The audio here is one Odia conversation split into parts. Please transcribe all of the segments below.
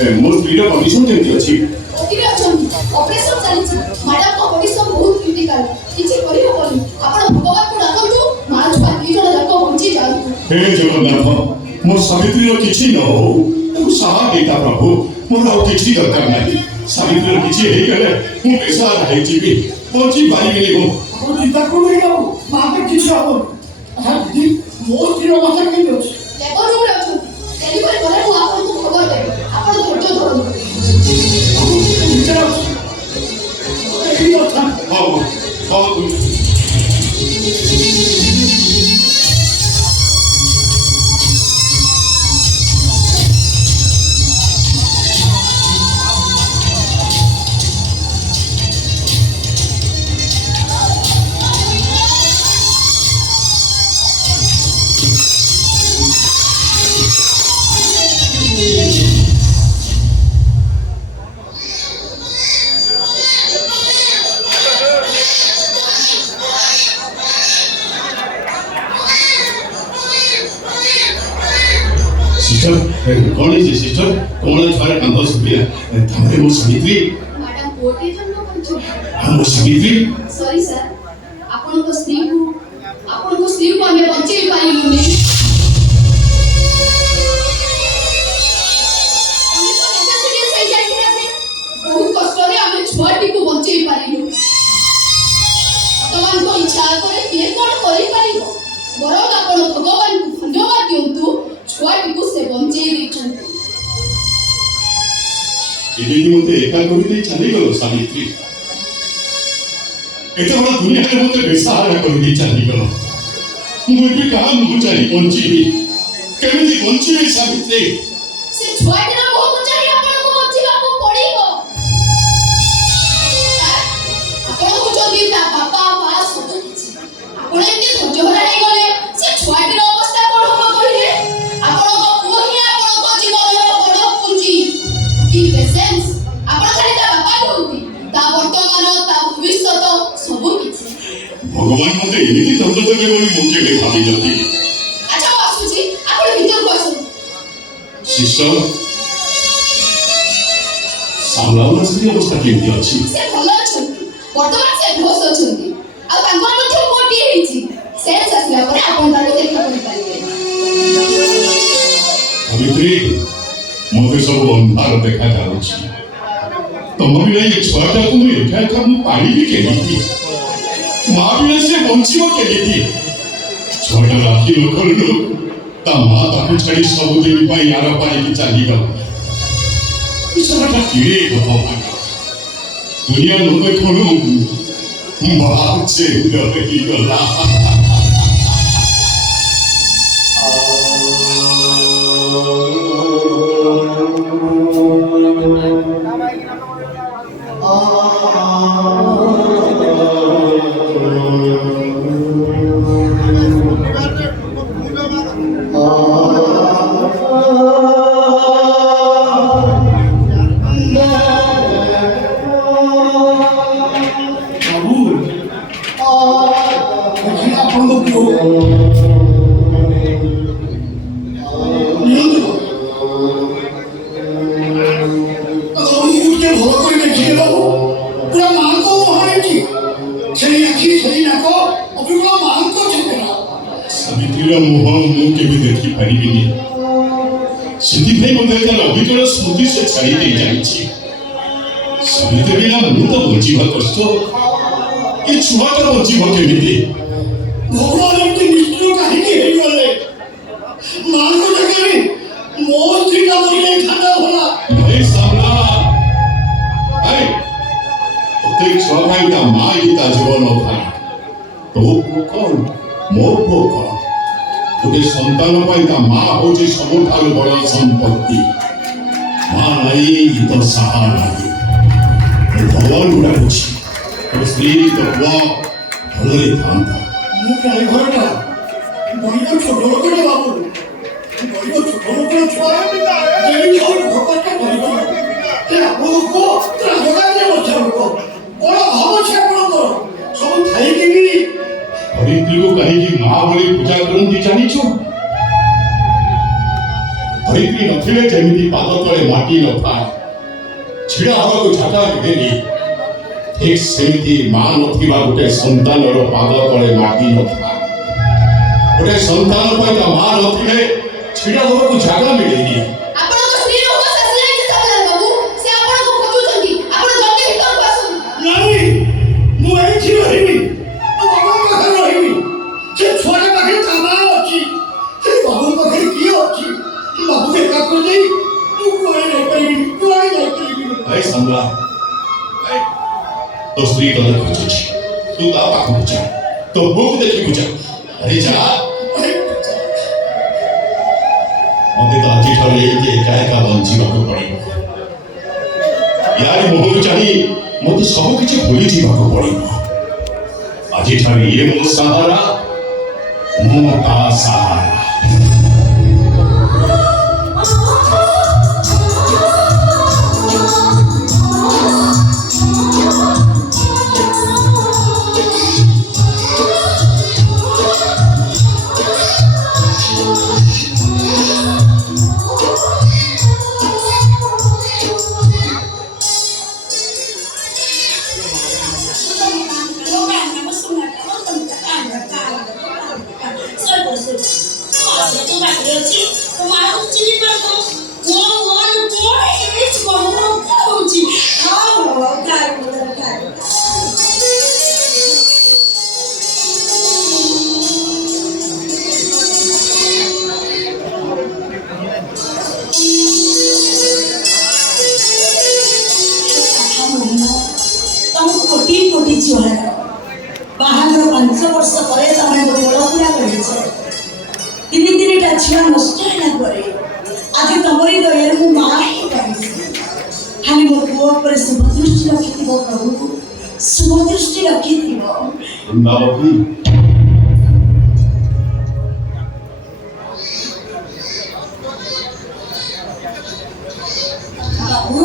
ମୋ ସ୍ତ୍ରୀର କଣ୍ଡିସନ କେମିତି ଅଛି? ଓକିଲ ଅଛନ୍ତି, ଅପରେସନ ଚାଲିଛି, ମ୍ୟାଡାମଙ୍କ କଣ୍ଡିସନ ବହୁତ କ୍ରିଟିକାଲ, କିଛି କରିହବନି। ଆପଣ ଭଗବାନଙ୍କୁ ଡାକନ୍ତୁ, ମା ଛୁଆ ଦି ଜଣ ଯାକ ବଞ୍ଚି ଯାଆନ୍ତୁ। ହେ ଜଗନ୍ନାଥ, ମୋ ସାବିତ୍ରୀର କିଛି ନ ହଉ, ତାକୁ ସାହା ହେଇତା ପ୍ରଭୁ। ମୋର ଆଉ କିଛି ଦରକାର ନାହିଁ। ସାବିତ୍ରୀର କିଛି ହେଇଗଲେ ମୁଁ ବେସାହାରା ହେଇଯିବି, ବଞ୍ଚି ପାରିବିନି ମୁଁ। ଆପଣ ଚିନ୍ତା କରୁନି ବାବୁ, ମାଆକୁ କିଛି ହବନି। ଆଚ୍ଛା ଦିଦି, ମୋ ସ୍ତ୍ରୀର ଅବସ୍ଥା କେମିତି ଅଛି? ଲେବର ରୁମରେ ଅଛନ୍ତି, ଡେଲିଭରି ପରେ ମୁଁ ଆପଣଙ୍କୁ ଖବର ଦେବି। ଆପଣ ଧୈର୍ଯ୍ୟ ଧରନ୍ତୁ। ଭିତରେ ଅଛି, ଏଇଠି ଅଛନ୍ତି। ହଉ ହଉ सिस्टर, कौन है सिस्टर? कौन है तुम्हारे कांधा सुबिया? तुम्हारे वो सावित्री? ମ୍ୟାଡାମ କୋର୍ଟରେ ଜନ୍ମ କରିଛନ୍ତି। हाँ वो सावित्री? ସରି ସାର୍, ଆପଣଙ୍କ ସ୍ତ୍ରୀକୁ ଆମେ ବଞ୍ଚେଇ ପାରିଲୁନି। ବହୁତ କଷ୍ଟରେ ଆମେ ଛୁଆଟିକୁ ବଞ୍ଚେଇ ପାରିଲୁ। ଭଗବାନଙ୍କ ଇଚ୍ଛା ପରେ କିଏ କଣ କରିପାରିବ? ବରଂ ଆପଣ ଭଗବାନଙ୍କୁ ଧନ୍ୟବାଦ ଦିଅନ୍ତୁ, ଛୁଆଟିକୁ ସେ ବଞ୍ଚେଇ ଦେଇଛନ୍ତି। ଏମିତି ମୋତେ ଏକା କରିଦେଇ ଚାଲିଗଲ ସାବିତ୍ରୀ। ଏତେ ବଡ଼ ଦୁନିଆରେ ମୋତେ ବେସାହାରା କରିଦେଇ ଚାଲିଗଲ। ମୁଁ ଏବେ କାହା ମୁହଁ ଚାହିଁ ବଞ୍ଚିବି? କେମିତି ବଞ୍ଚିବି ସାବିତ୍ରୀ? ସେ ଛୁଆଟିର ମୁହଁକୁ ଚାହିଁ ଆପଣଙ୍କୁ ବଞ୍ଚିବାକୁ ପଡ଼ିବ। ଆପଣ ହଉଛନ୍ତି ତା ବାପା ମା ସବୁ କିଛି। ଆପଣ ଏମିତି ଧୈର୍ଯ୍ୟହରା ହେଇଗଲେ ସେ ଛୁଆଟିର ଅବସ୍ଥା କଣ ହବ କହିଲେ? ଆପଣଙ୍କ ପୁଅ ହିଁ ଆପଣଙ୍କ ଜୀବନର ବଡ଼ ପୁଞ୍ଜି। କି ପେସେନ୍ସ! ଆପଣ ଖାଲି ତା ବାପା ନୁହନ୍ତି, ତା ବର୍ତ୍ତମାନ, ତା ଭବିଷ୍ୟତ ସବୁ କିଛି। ଭଗବାନ ମୋତେ ଏମିତି ଦଣ୍ଡ ଦେବେ ବୋଲି ମୁଁ କେବେ ଭାବିନଥିଲି। ଆଚ୍ଛା ମୁଁ ଆସୁଛି, ଆପଣ ଭିତରକୁ ଆସନ୍ତୁ। ସିଷ୍ଟର, ସାମଲାଉର ସ୍ତ୍ରୀ ଅବସ୍ଥା କେମିତି ଅଛି? ସେ ଭଲ ଅଛନ୍ତି, ବର୍ତ୍ତମାନ ସେ ବେହୋସ ଅଛନ୍ତି, ଆଉ ତାଙ୍କର ମଧ୍ୟ ପୁଅଟିଏ ହେଇଛି। ସେନ୍ସ ଆସିଲା ପରେ ଆପଣ ତାଙ୍କୁ ଦେଖା କରିପାରିବେ। ସାବିତ୍ରୀ, ମୋତେ ସବୁ ଅନ୍ଧାର ଦେଖାଯାଉଛି। ତମ ବିନା ଏ ଛୁଆଟାକୁ ମୁଁ ଏକା ମୁଁ ପାଳିବି କେମିତି? ମା ବିନା ସେ ବଞ୍ଚିବ କେମିତି? ଛୁଆଟା ଆଖି ନ ଖୋଲୁ, ତା ମା ତାକୁ ଛାଡ଼ି ସବୁଦିନ ପାଇଁ ଆର ପାରିକି ଚାଲିଗଲା। ବିଷୟଟା କିଏ ଭଗବାନ? ଦୁନିଆ ନ ଦେଖୁଣୁ ମା ଚେଞ୍ଜ ହେଇଗଲା। ସାବିତ୍ରୀର ମୁହଁ ମୁଁ କେବେ ଦେଖିପାରିବିନି। ସେଥିପାଇଁ ମୋତେ ତାର ଅବିକଳ ସ୍ମୃତି ସେ ଛାଡ଼ି ଦେଇ ଯାଇଛି। ସାବିତ୍ରୀ ବିନା ମୁଁ ତ ବଞ୍ଚିବା କଷ୍ଟ, ଏ ଛୁଆଟା ବଞ୍ଚିବ କେମିତି? ଭଗବାନ ଏମିତି ନିଷ୍ଠୁର କାହିଁକି ହେଇଗଲେ? ମାଆଙ୍କ ଜାଗାରେ ମୋ ସ୍ତ୍ରୀଟା ମରିଯାଇଥାନ୍ତା ଭଲା। ଆରେ ସାମଲା, ଆରେ ପ୍ରତ୍ୟେକ ଛୁଆ ପାଇଁ ତା ମା ହିଁ ତା ଜୀବନ ଥାଏ। ତୋ ପୁଅ କଣ, ମୋ ପୁଅ କଣ? ଗୋଟେ ସନ୍ତାନ ପାଇଁ ତା ମା ହଉଛି ସବୁଠାରୁ ବଡ଼ ସମ୍ପତ୍ତି। ମା ନାହିଁ ତ ସାହା ନାହିଁ। ଭଗବାନ ଡାକୁଛି, ତୋ ସ୍ତ୍ରୀ ତୋ ପୁଅ ଭଲରେ ଥାନ୍ତା। ମୁଁ କାହିଁ ଘରଟା ଗରିବ ଛୋଟ ଲୋକଟା ବାବୁ, ଗରିବ ଛୋଟ ଲୋକର ଛୁଆ ଯେମିତି ଆଉ ଭୋକଟା କରିବ। ଆପଣଙ୍କୁ ରାଜଗାଦିରେ ବସିବା ଲୋକ କଣ ଭାବ ଅଛି ଆପଣଙ୍କର? ସବୁ ଥାଇକି ବି ଧରିତ୍ରୀକୁ କାହିଁକି ମା ଭଳି ପୂଜା କରନ୍ତି ଜାଣିଛୁ? ଧରିତ୍ରୀ ନଥିଲେ ଯେମିତି ପାଦ ତଳେ ମାଟି ନଥାଏ ଛିଡ଼ା ହେବାକୁ ଝାଡ଼ା ଦେଲି ଠିକ ସେମିତି ମା ନଥିବା ଗୋଟେ ସନ୍ତାନର ପାଦ ତଳେ ମାଟି ନଥାଏ ଗୋଟେ ସନ୍ତାନ ପାଇଁ ତା ମା ନଥିଲେ ଛିଡ଼ା ହେବାକୁ ଜାଗା ମିଳେନି। ଆପଣଙ୍କ ସ୍ତ୍ରୀର ଅବସ୍ଥା ଆସିଲାଣି ସାବଧାନ ବାବୁ ସେ ଆପଣଙ୍କୁ ଖୋଜୁଛନ୍ତି ଆପଣ ଜଲ୍ଦି ଭିତରକୁ ଆସନ୍ତୁ। ନାଇଁ ମୁଁ ଏଇଠି ରହିବି ମୋ ବାବା ପାଖରେ ରହିବି ସେ ଛୁଆଟା ପାଖରେ ତା ମା ଅଛି ସେ ବାବୁ ପାଖରେ କିଏ ଅଛି ବାବୁକୁ ଏକା କରିଦେଇ ମୁଁ କୁଆଡ଼େ ଯାଇପାରିବିନି। ଭାଇ ସମ୍ରା तो स्त्री तो देखुची तू ता पाखକୁ ଯା तो ବୋଉ ଦେଖିବୁ ଯା ଆରେ ଯା ମତେ ତ ଆଜି ଠାରୁ ଏଇଠି ଏକା ଏକା ବଞ୍ଚିବାକୁ ପଡ଼ିବ ୟାରି ମୋହକୁ ଚାହିଁ ମତେ ସବୁ କିଛି ଭୁଲି ଯିବାକୁ ପଡ଼ିବ ଆଜି ଠାରୁ ଇଏ ମୋ ସାହାରା ମୁଁ ତା ସାହାରା। ବାହାଘର 5 ବର୍ଷ ପରେ ତମେ ଗୋଳ ପୁରା କରିଛ ତିନି ତିନିଟା ଝିଅ ନଷ୍ଟ ହେଲା ପରେ ଆଜି ତମରି ଦୟାରେ ମୁଁ ମା ହେଇପାରିଛି ଖାଲି ମୋ ପୁଅ ଉପରେ ଶୁଭଦୃଷ୍ଟି ରଖିଥିବ ପ୍ରଭୁ ଶୁଭଦୃଷ୍ଟି ରଖିଥିବ। ବୃନ୍ଦାବତୀ ବାବୁ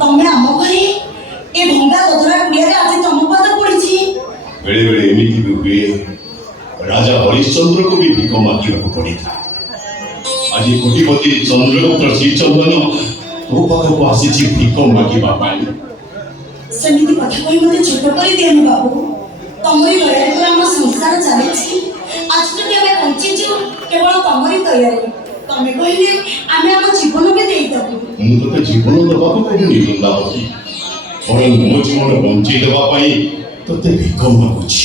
ତମେ ଆମ ଘରେ ଏ ଭଙ୍ଗା ଗଦରା କୁଡ଼ିଆରେ ଆଜି ତମ ପାଦ ପଡ଼ିଛି। ବେଳେ ବେଳେ ଏମିତି ବି ହୁଏ ରାଜା ହରିଶ୍ଚନ୍ଦ୍ରକୁ ବି ଭିକ ମାଗିବାକୁ ପଡ଼ିଥାଏ ଆଜି କୋଟିପତି ଚନ୍ଦ୍ରଗୁପ୍ତ ଶ୍ରୀଚନ୍ଦନ ତୋ ପାଖକୁ ଆସିଛି ଭିକ ମାଗିବା ପାଇଁ। ସେମିତି କଥା କହି ମତେ ଛୋଟ କରିଦିଅନି ବାବୁ ତମରି ଦୟାରେ ପୁରା ଆମ ସଂସାର ଚାଲିଛି ଆଜି ଯଦି ଆମେ ବଞ୍ଚିଛୁ କେବଳ ତମରି ଦୟାରେ ତମେ କହିଲେ ଆମେ ଆମ ଜୀବନ ବି ଦେଇଦେବୁ। ମୁଁ ତୋତେ ଜୀବନ ଦେବାକୁ କହୁନି ବୃନ୍ଦାବତୀ ବରଂ ମୋ ଜୀବନ ବଞ୍ଚେଇ ଦେବା ପାଇଁ ତୋତେ ଭିକ ମାଗୁଛି।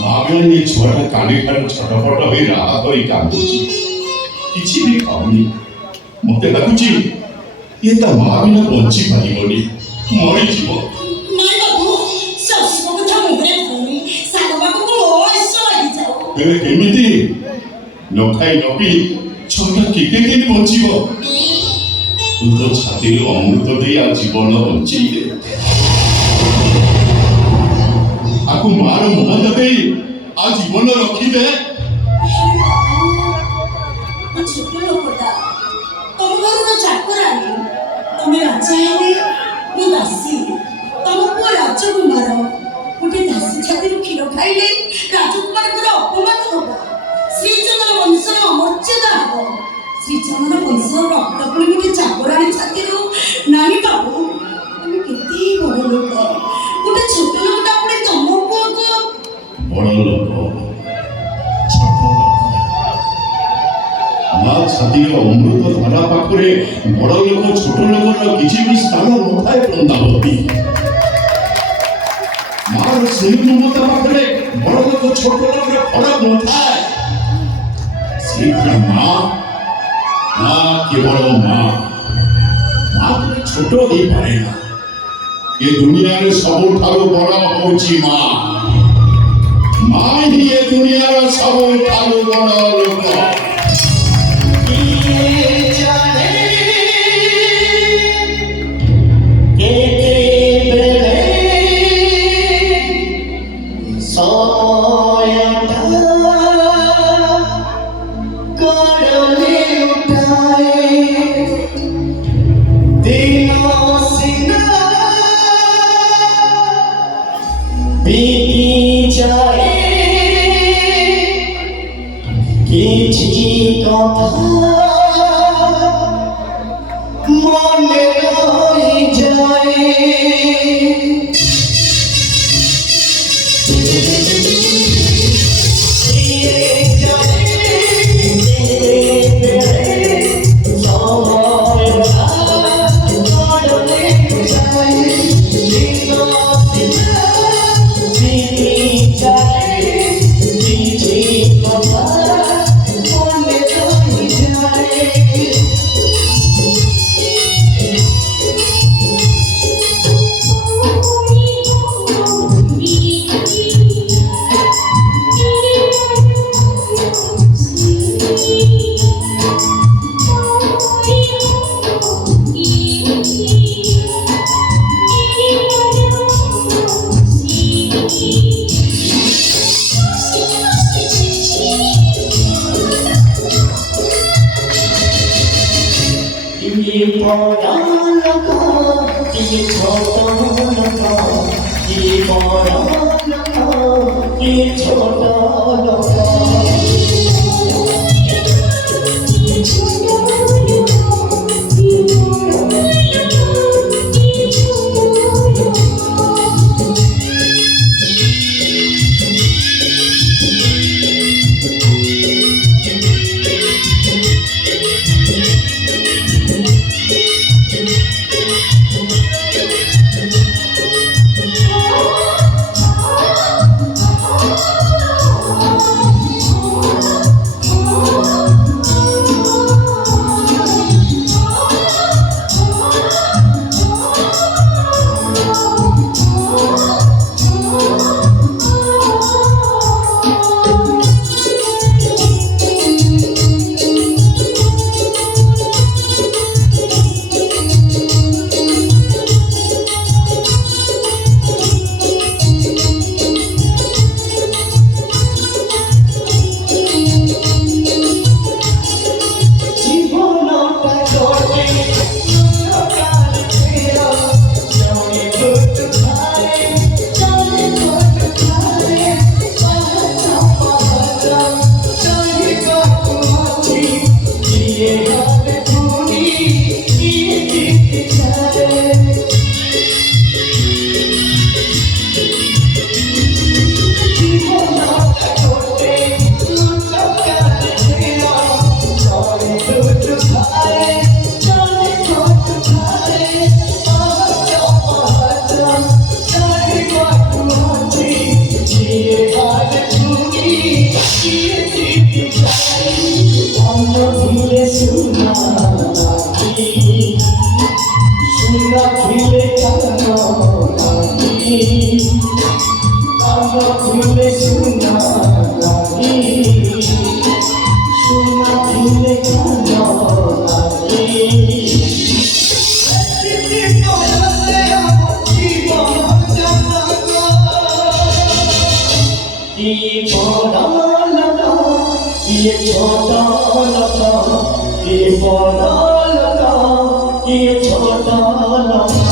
ମା ବିନା ଏ ଛୁଆଟା କାଲିଠାରୁ ଛଟପଟ ହୋଇ ରାହା କରି କାନ୍ଦୁଛି କିଛି ବି ଖାଉନି ମତେ ଲାଗୁଛି ଇଏ ତା ମା ବିନା ବଞ୍ଚି ପାରିବନି ମରିଯିବ। ନାଇଁ ବାବୁ ସେ ଅଶୁଭ କଥା ମୁହଁରେ ଧରୁନି ସାଙ୍ଗ ପାଖକୁ ମୋ ଆୟୁଷ ଲାଗିଯାଉ। ତେବେ କେମିତି ନ ଖାଇ ନ ପିଇ ଛୁଆଟା କେତେ ଦିନ ବଞ୍ଚିବ? ତୁ ତ ଛାତିରୁ ଅମୃତ ଦେଇ ଆ ଜୀବନ ବଞ୍ଚେଇଲେ ଆକୁ ମାର ମହଲ ଦେଇ ଆ ଜୀବନ ରଖିଦେ। ଛୋଟ ଲୋକଟା ତମ ଘରର ଚାକରାଣୀ ତମେ ରାଜା ହେଲେ ମୁଁ ଦାସୀ ତମ ପୁଅ ରାଜକୁମାର ଗୋଟେ ଦାସୀ ଛାତିରୁ କ୍ଷୀର ଖାଇଲେ ରାଜକୁମାରଙ୍କର ଅପମାନ ହବ ଶ୍ରୀଚନ୍ଦ୍ର ବଂଶର ଅମର୍ଯ୍ୟାଦା ହବ ଶ୍ରୀଚନ୍ଦ୍ର ବଂଶର ରକ୍ତ ପୁଣି ଗୋଟେ ଚାକରାଣୀ ଛାତିରୁ ନାଇଁ ବାବୁ ତମେ କେତେ ବଡ଼ ଲୋକ ଗୋଟେ ଛୋଟ ଲୋକଟା ପୁଣି ତମ ପୁଅକୁ ବଡ଼ ଲୋକ ଛୋଟ ଲୋକ ମା ଛାତିର ଅମୃତ ଧାରା ପାଖରେ ବଡ଼ ଲୋକ ଛୋଟ ଲୋକର କିଛି ବି ସ୍ଥାନ ନଥାଏ ବୃନ୍ଦାବତୀ। ମାର ସ୍ନେହ ମମତା ପାଖରେ ବଡ଼ ଲୋକ ଛୋଟ ଲୋକର ଫରକ ନଥାଏ। ସେଇଥିପାଇଁ ମା କେବଳ ମା କେବେ ଛୋଟ ହେଇପାରେ ନା ଏ ଦୁନିଆରେ ସବୁଠାରୁ ବଡ଼ ହଉଛି ମା ହିଁ ଏ ଦୁନିଆର ସବୁଠାରୁ ବଡ଼ ଲୋକ। बीती जाए किसी কথা মনে রয়ে যায় ये छोटा लगा